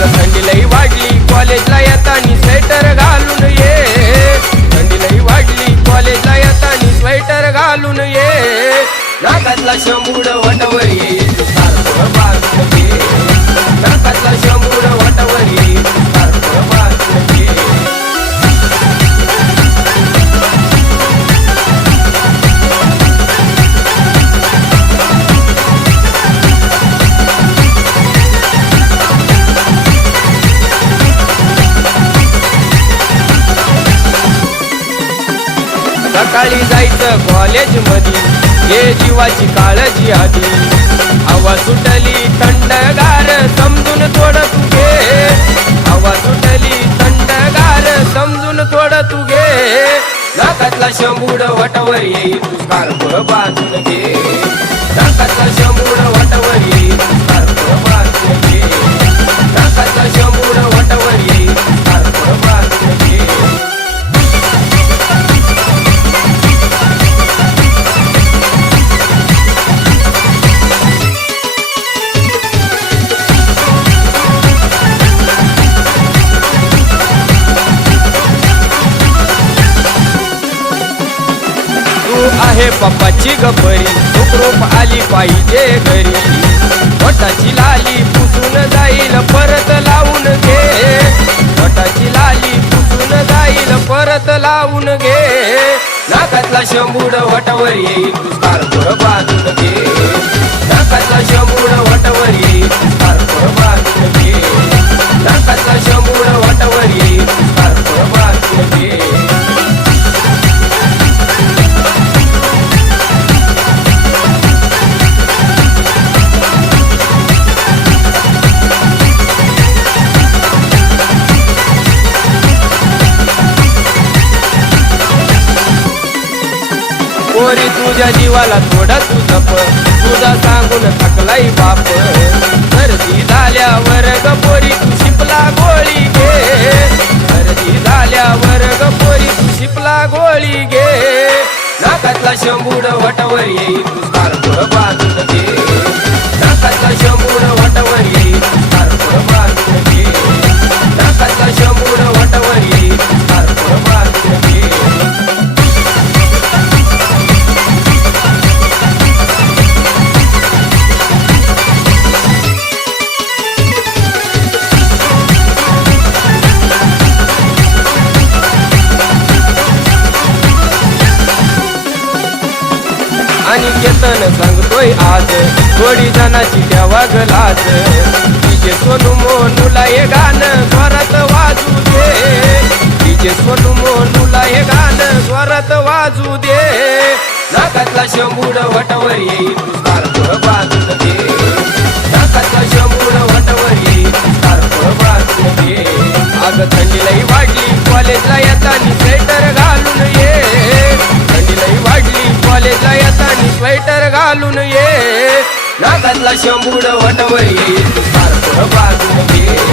अगं थंडी लई वाढली कॉलेजला येतानी स्वेटर घालून ये, थंडी लई वाढली कॉलेजला येतानी स्वेटर घालून ये, नाकातला शंभूड वटावर ये सारखं बाजून घे, नाकातला शंभूड वटावर ये सारखं बाजून घे. सकाळी जायचं कॉलेज मध्ये घे जीवाची काळजी आधी, हवा सुटली थंडगार समजून थोडं तू घे, हवा सुटली थंडगार समजून थोडं तू घे, नाकातला शंभूड वटावर येईल तू स्कार्फ बांधून घे, नाकातला शंभूड वटावर येईल तू स्कार्फ बांधून घे, नाकातला शंभूड वटावर येईल तू स्कार्फ बांधून घे. आहे पप्पाची गबरी सुखरूप आली पाहिजे घरी, पोटाची लाली पुसून जाईल परत लावून घे, पोटाची लाली पुसून जाईल परत लावून घे, नाकातला शंभूड वटावर येईल तू स्कार्फ बांधून घे, नाकातला शंभूड वटावर येईल तू स्कार्फ बांधून घे, नाकातला शंभूड वटावर येईल तू स्कार्फ बांधून घे. पोरी तुझ्या जीवाला थोडा तू जप, तुझा सांगून थकलाई बाप, सर्दी झाल्यावर ग पोरी तू शिपला गोळी घे, सर्दी झाल्यावर ग पोरी तू शिपला गोळी घे, नाकातला शंभूड वटावर येईल तू स्कार्फ बांधून घे, नाकातला शंभूड वटावर येईल तू स्कार्फ बांधून घे, नाकातला शंभूड वटावर येईल तू स्कार्फ बांधून घे. आणि केतन सांगतोय आज थोडी जणाची ठेवा ग लाज, तिचे सोनू मोनूला हे गाणं स्वरात वाजू दे, तिचे सोनू मोनूला हे गाणं स्वरात वाजू दे, नाकातला शंभूड वटावर येईल तू स्कार्फ बांधून घे, नाकातला शंभूड वटावर येईल तू स्कार्फ बांधून घे. अगं थंडी लई वाढली कॉलेजला येतानी स्वेटर घालून ये, थंडी लई वाढली कॉलेजला येतानी स्वेटर घालून ये, नाकातला शंभूड वटावर येईल तू स्कार्फ बांधून घे.